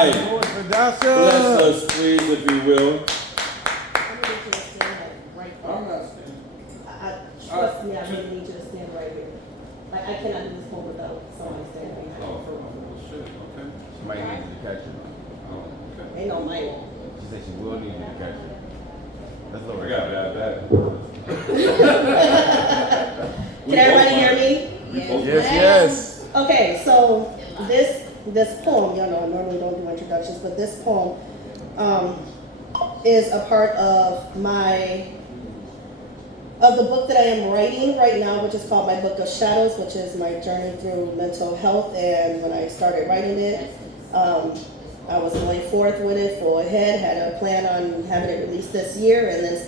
tonight. Lord, Vanessa. Bless us, please, if you will. I'm not standing. Trust me, I really need you to stand right here. Like, I cannot do this poem without somebody standing behind me. Oh, shit, okay. Somebody needs to catch you. Oh, okay. Ain't no mic. She said she will need you to catch you. That's I Lord. got bad. Can everybody hear me? Yes. Okay, so this poem, y'all know I normally don't do introductions, but this poem is a part of the book that I am writing right now, which is called My Book of Shadows, which is my journey through mental health. And when I started writing it, I was going forth with it full ahead, had a plan on having it released this year, and then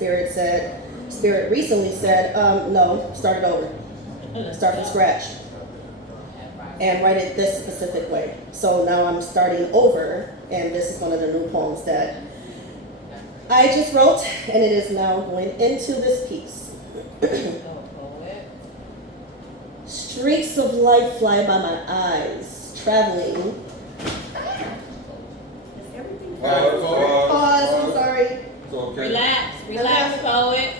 Spirit recently said, no, start it over. Start from scratch. And write it this specific way. So now I'm starting over, and this is one of the new poems that I just wrote, and it is now going into this piece. Streaks of light fly by my eyes, traveling. Pause, I'm sorry. It's okay. Relax, poet.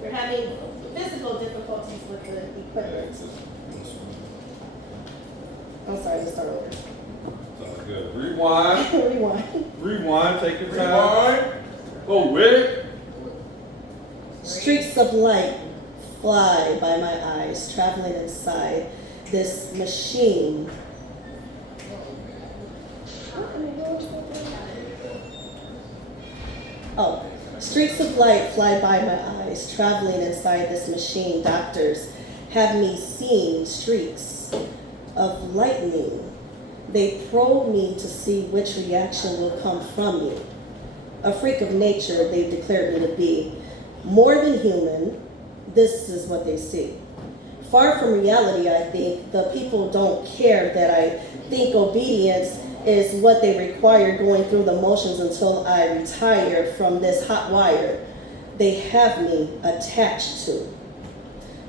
We're having physical difficulties with the equipment. I'm sorry, let's start over. Sounds good. Rewind. Rewind. Take your time. Go with it. Streaks of light fly by my eyes, traveling inside this machine. Oh, streaks of light fly by my eyes, traveling inside this machine. Doctors have me seeing streaks of lightning. They probe me to see which reaction will come from you. A freak of nature, they've declared me to be. More than human, this is what they see. Far from reality, I think, the people don't care that I think obedience is what they require going through the motions until I retire from this hot wire they have me attached to.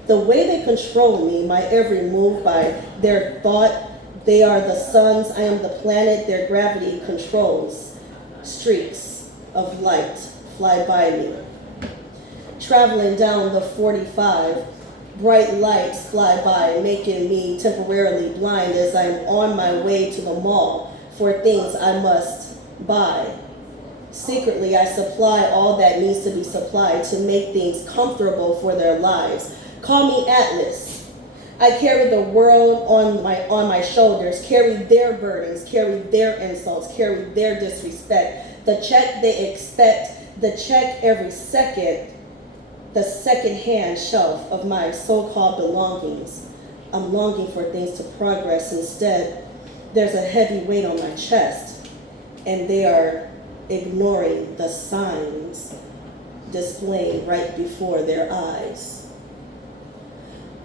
The way they control me, my every move by their thought, they are the suns, I am the planet, their gravity controls. Streaks of light fly by me. Traveling down the 45, bright lights fly by, making me temporarily blind as I'm on my way to the mall for things I must buy. Secretly, I supply all that needs to be supplied to make things comfortable for their lives. Call me Atlas. I carry the world on my shoulders, carry their burdens, carry their insults, carry their disrespect. The check they expect, the check every second, the second-hand shelf of my so-called belongings. I'm longing for things to progress. Instead, there's a heavy weight on my chest, and they are ignoring the signs displayed right before their eyes.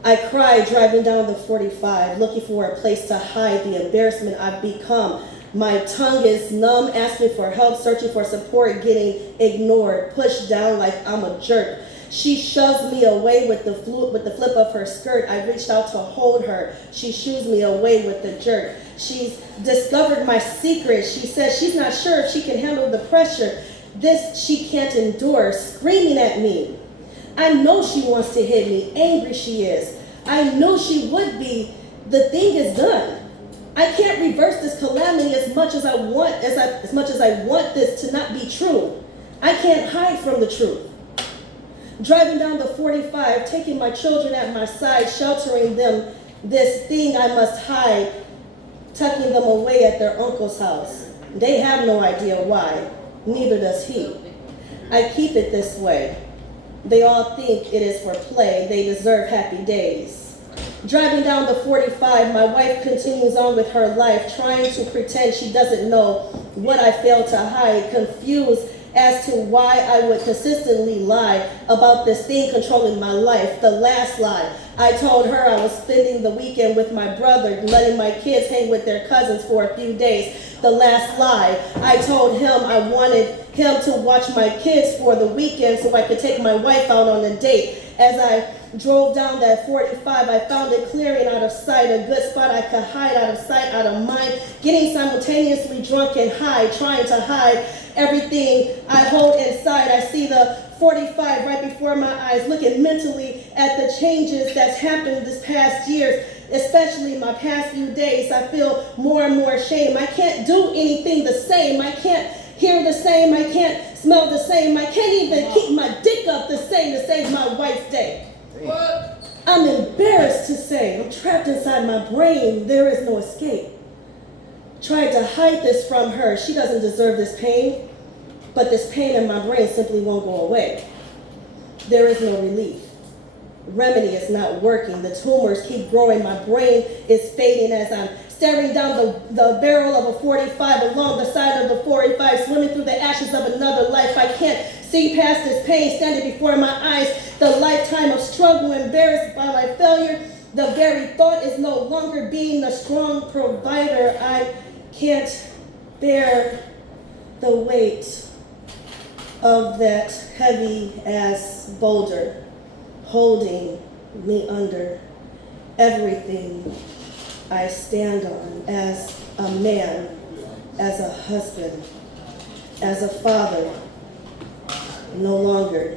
I cry driving down the 45, looking for a place to hide the embarrassment I've become. My tongue is numb, asking for help, searching for support, getting ignored, pushed down like I'm a jerk. She shoves me away with the flip of her skirt. I reached out to hold her. She shoos me away with the jerk. She's discovered my secret. She says she's not sure if she can handle the pressure. This she can't endure, screaming at me. I know she wants to hit me, angry she is. I know she would be. The thing is done. I can't reverse this calamity as much as I want this to not be true. I can't hide from the truth. Driving down the 45, taking my children at my side, sheltering them, this thing I must hide, tucking them away at their uncle's house. They have no idea why, neither does he. I keep it this way. They all think it is for play. They deserve happy days. Driving down the 45, my wife continues on with her life, trying to pretend she doesn't know what I failed to hide, confused as to why I would consistently lie about this thing controlling my life. The last lie, I told her I was spending the weekend with my brother, letting my kids hang with their cousins for a few days. The last lie, I told him I wanted him to watch my kids for the weekend so I could take my wife out on a date. As I drove down that 45. I found it clearing out of sight, a good spot I could hide, out of sight, out of mind, getting simultaneously drunk and high, trying to hide everything I hold inside. I see the 45 right before my eyes, looking mentally at the changes that's happened this past years, especially my past few days. I feel more and more shame. I can't do anything the same. I can't hear the same. I can't smell the same. I can't even keep my dick up the same to save my wife's day. I'm embarrassed to say I'm trapped inside my brain. There is no escape. Tried to hide this from her. She doesn't deserve this pain, but this pain in my brain simply won't go away. There is no relief. Remedy is not working. The tumors keep growing. My brain is fading as I'm staring down the barrel of a 45 along the side of the 45, swimming through the ashes of another life. I can't see past this pain standing before my eyes. The lifetime of struggle, embarrassed by my failure. The very thought is no longer being the strong provider. I can't bear the weight of that heavy ass boulder holding me under everything I stand on as a man, as a husband, as a father. No longer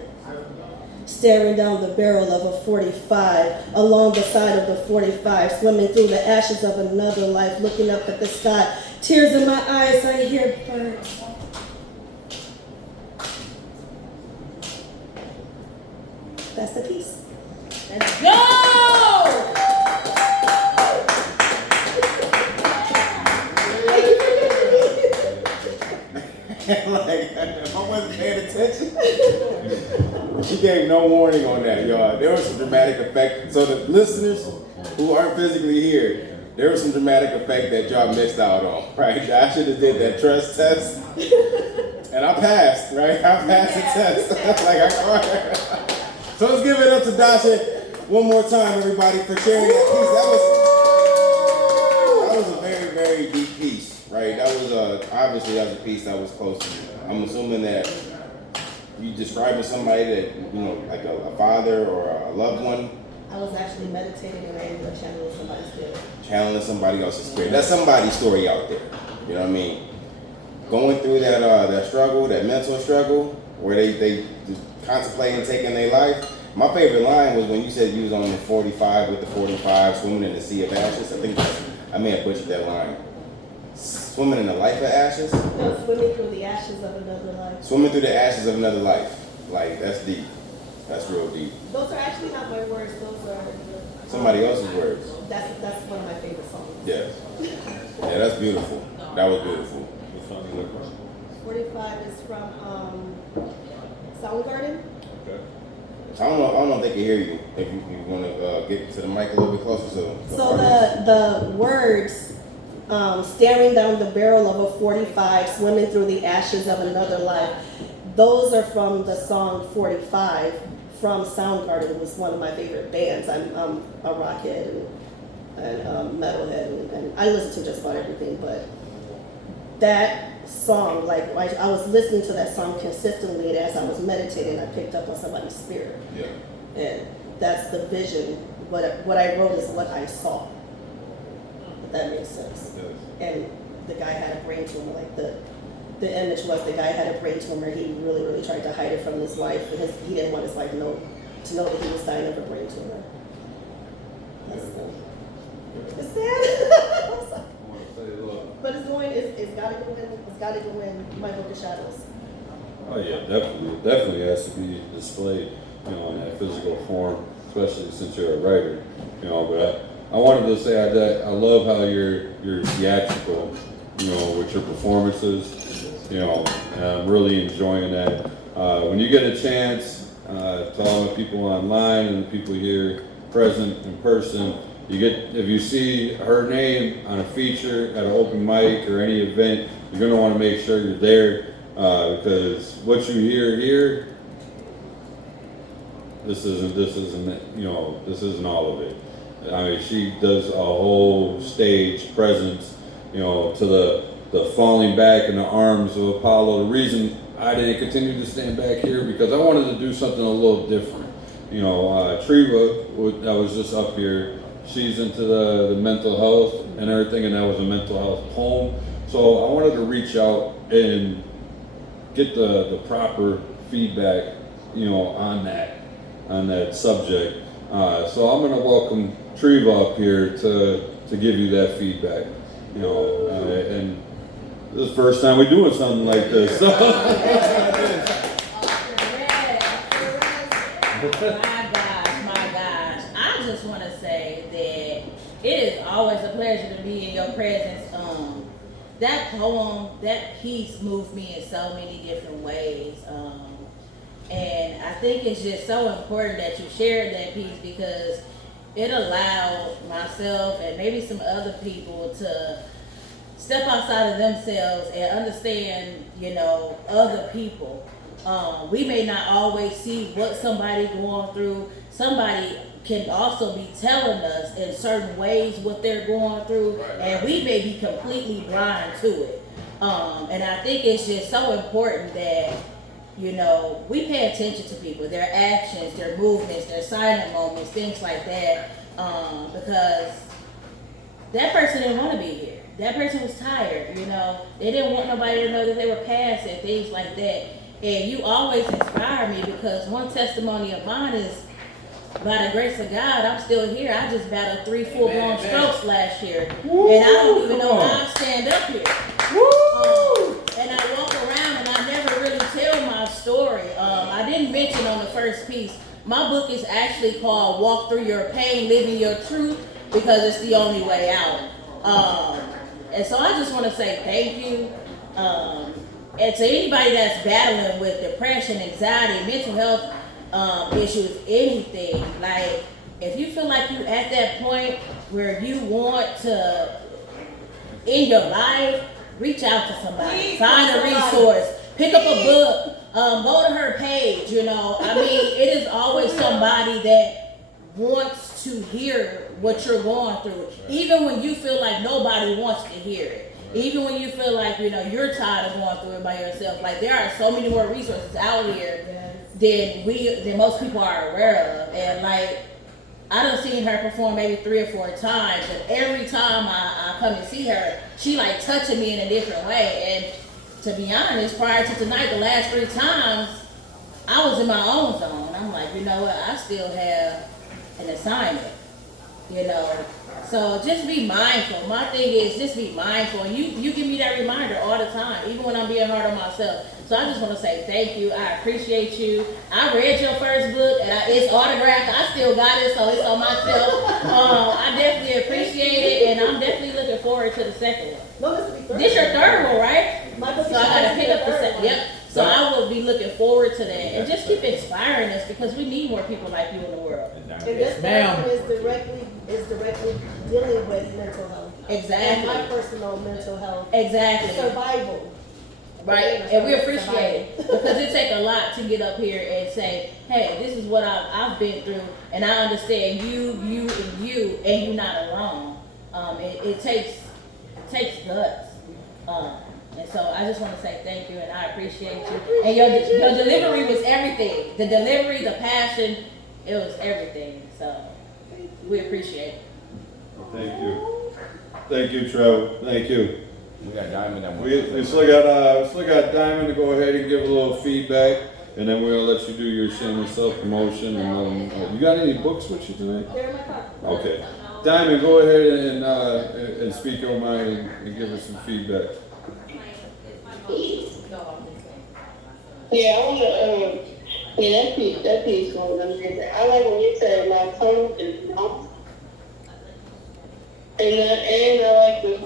staring down the barrel of a 45, along the side of the 45, swimming through the ashes of another life, looking up at the sky, tears in my eyes, I hear birds. That's the piece. Let's go! Like, if I wasn't paying attention. She gave no warning on that, y'all. There was some dramatic effect. So the listeners who aren't physically here, there was some dramatic effect that y'all missed out on, right? I should have did that trust test. And I passed, right? I passed the test. Like I caught her. So let's give it up to Dasha one more time, everybody, for sharing that piece. That was a very, very deep piece, right? That was obviously that was a piece that was close to you. I'm assuming that you describing somebody that, you know, like a father or a loved one. I was actually meditating and I ended up channeling somebody's spirit. Channeling somebody else's spirit. That's somebody's story out there. You know what I mean? Going through that struggle, that mental struggle, where they contemplating taking their life. My favorite line was when you said you was on the 45 with the 45, swimming in the sea of ashes. I may have butchered that line. Swimming in the life of ashes? No, swimming through the ashes of another life. Swimming through the ashes of another life. Like, that's deep. That's real deep. Those are actually not my words. Those are Somebody else's words. That's one of my favorite songs. Yes. Yeah, that's beautiful. That was beautiful. What song is that from? 45 is from Soundgarden. Okay. I don't know if they can hear you. If you want to get to the mic a little bit closer. So the words, staring down the barrel of a 45, swimming through the ashes of another life, those are from the song 45 from Soundgarden. It was one of my favorite bands. I'm a rockhead and metalhead, and I listen to just about everything, but that song, like I was listening to that song consistently, and as I was meditating, I picked up on somebody's spirit. Yeah. And that's the vision. What I wrote is what I saw. If that makes sense. Yes. And the guy had a brain tumor. Like the image was the guy had a brain tumor. He really tried to hide it from his wife because he didn't want his wife to know that he was dying of a brain tumor. That's it's sad. I'm sorry. I want to say, look. But it's gotta go in. It's gotta go in my book of shadows. Oh yeah, definitely. It definitely has to be displayed, you know, in that physical form, especially since you're a writer, you know. But I wanted to say that I love how you're theatrical, you know, with your performances, you know, and I'm really enjoying that. When you get a chance to all the people online and the people here present in person, if you see her name on a feature at an open mic or any event, you're gonna want to make sure you're there because what you hear here, this isn't all of it. I mean, she does a whole stage presence, you know, to the falling back in the arms of Apollo. The reason I didn't continue to stand back here because I wanted to do something a little different. Treva, that was just up here, she's into the mental health and everything, and that was a mental health home. So I wanted to reach out and get the proper feedback, on that subject. So I'm gonna welcome Treva up here to give you that feedback, and this is the first time we're doing something like this. So. My gosh. I just want to say that it is always a pleasure to be in your presence. That poem, that piece moved me in so many different ways. And I think it's just so important that you shared that piece because it allowed myself and maybe some other people to step outside of themselves and understand, other people. We may not always see what somebody going through. Somebody can also be telling us in certain ways what they're going through, and we may be completely blind to it. And I think it's just so important that, we pay attention to people, their actions, their movements, their silent moments, things like that, because that person didn't want to be here. That person was tired, They didn't want nobody to know that they were past it, things like that. And you always inspire me because one testimony of mine is, by the grace of God, I'm still here. I just battled 3 full-blown strokes last year. Woo, and I don't even know how I stand up here. And I walk around and I never really tell my story. I didn't mention on the first piece, my book is actually called Walk Through Your Pain, Living Your Truth, because it's the only way out. And so I just want to say thank you. And to anybody that's battling with depression, anxiety, mental health issues, anything, like if you feel like you're at that point where you want to end your life, reach out to somebody, find a resource, pick up a book, go to her page, it is always somebody that wants to hear what you're going through, even when you feel like nobody wants to hear it. Even when you feel like, you're tired of going through it by yourself, like there are so many more resources out here than most people are aware of. And like, I done seen her perform maybe 3 or 4 times, and every time I come and see her, she like touching me in a different way. And to be honest, prior to tonight, the last 3 times, I was in my own zone. I'm like, you know what, I still have an assignment, So just be mindful. My thing is just be mindful. And you give me that reminder all the time, even when I'm being hard on myself. So I just want to say thank you. I appreciate you. I read your first book, and it's autographed. I still got it, so it's on my shelf. I definitely appreciate it, and I'm definitely looking forward to the second one. No, this will be third. This your third one, right? My book So I gotta pick up the second. one. Yep. So I will be looking forward to that, and just keep inspiring us because we need more people like you in the world. And this third one is directly dealing with mental health. Exactly. And my personal mental health. Exactly. Survival. Right, and we appreciate it because it takes a lot to get up here and say, hey, this is what I've been through, and I understand you, and you're not alone. It takes guts. And so I just want to say thank you, and I appreciate you. And your delivery was everything. The delivery, the passion, it was everything. So we appreciate it. Thank you, Trevor. Thank you. We got Diamond that We still got Diamond to go ahead and give a little feedback, and then we're gonna let you do your shameless self promotion. And you got any books with you tonight? They're in my car. Okay, Diamond, go ahead and speak your mind and give us some feedback. Yeah, I wanna that piece was amazing. I like when you said my tongue is numb. And I like the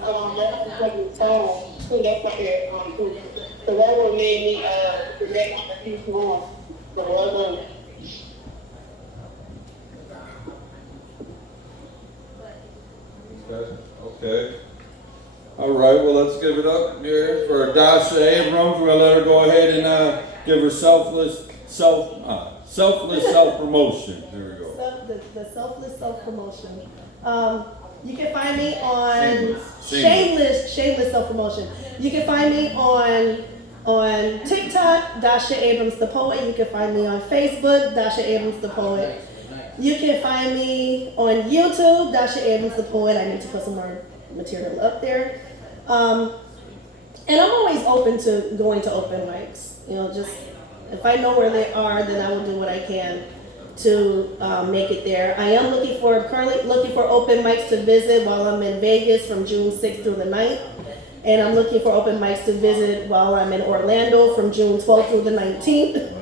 second song. So that's like too. So that one made me connect on the piece more. So well done. Okay. All right. Well, let's give it up here for Dasha Abrams. We're gonna let her go ahead and give her selfless self promotion. There we go. The selfless self promotion. You can find me on Shameless shameless self promotion. You can find me on On TikTok, Dasha Abrams the Poet. You can find me on Facebook, Dasha Abrams the Poet. You can find me on YouTube, Dasha Abrams the Poet. I need to put some more material up there. And I'm always open to going to open mics. You know, just if I know where they are, then I will do what I can to make it there. I am currently looking for open mics to visit while I'm in Vegas from June 6th through the 9th. And I'm looking for open mics to visit while I'm in Orlando from June 12th through the 19th.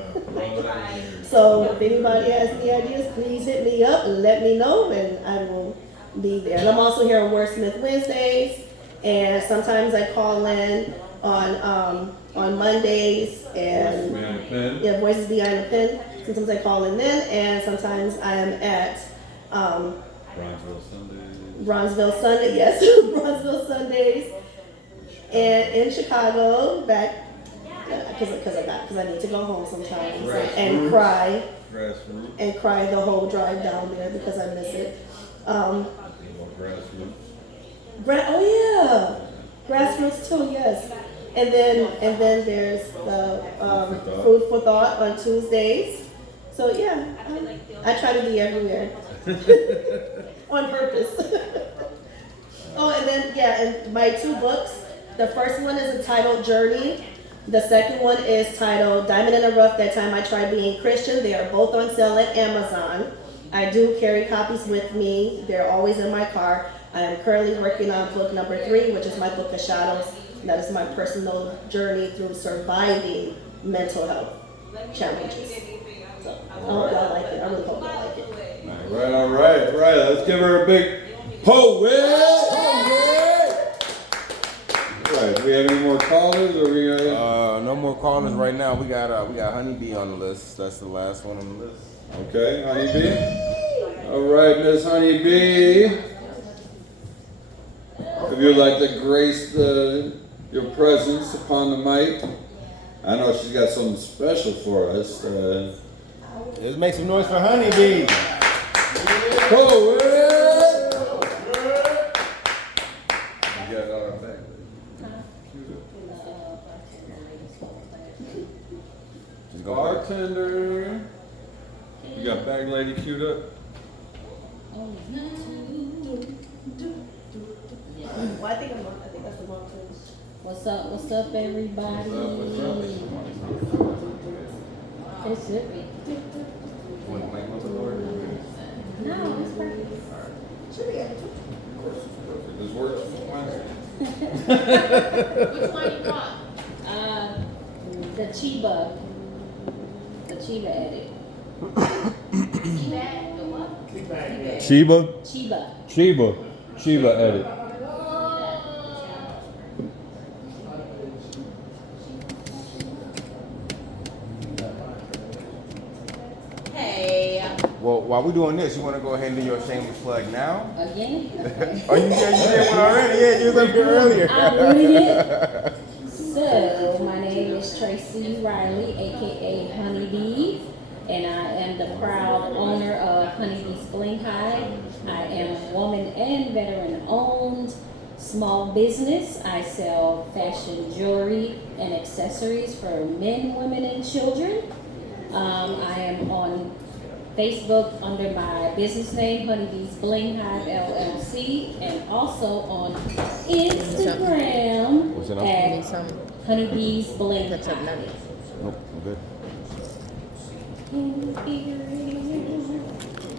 So if anybody has any ideas, please hit me up and let me know, and I will be there. And I'm also here on Wordsmith Wednesdays, and sometimes I call in on Mondays and Behind the pen. yeah, Voices Behind the Pen. Sometimes I call in then, and sometimes I am at Bronzeville Sundays. Bronzeville Sunday, yes, Bronzeville Sundays, and in Chicago back because I need to go home sometimes and cry Grassroots. the whole drive down there because I miss it. Grassroots. Oh yeah, Grassroots too, yes. And then there's the Food for Thought on Tuesdays. So yeah, I try to be everywhere on purpose. Oh, and then yeah, and my 2 books. The first one is entitled Journey. The second one is titled Diamond in the Rough, That Time I Tried Being Christian. They are both on sale at Amazon. I do carry copies with me. They're always in my car. I am currently working on book number 3, which is my book of shadows. That is my personal journey through surviving mental health challenges. So I hope y'all like it. I really hope y'all like it. All right. Let's give her a big poet. All right, do we have any more callers, or we got? No more callers right now. We got Honeybee on the list. That's the last one on the list. Okay, Honeybee. All right, Miss Honeybee. If you'd like to grace your presence upon the mic, I know she's got something special for us. Let's make some noise for Honeybee. Poet. You got it on our back. Just go Bartender. You got bag lady queued up. Well, I think that's the wrong tune. What's up, everybody? It should be. No, it's perfect. Should be able to. Of course, it's perfect. This works. Which one you want? The Chiba. The Chiba edit. Chiba edit. Hey. Well, while we're doing this, you want to go ahead and do your shameless plug now? Again? Oh, you did one already? Yeah, you was up here earlier. I read it. So, my name is Tracy Riley, aka Honeybee, and I am the proud owner of Honeybee's Bling Hive. I am a woman and veteran owned small business. I sell fashion jewelry and accessories for men, women, and children. I am on Facebook under my business name, Honeybee's Bling Hive LLC, and also on Instagram What's your at Honeybee's Bling Hive. Nope, I'm good. Can you figure it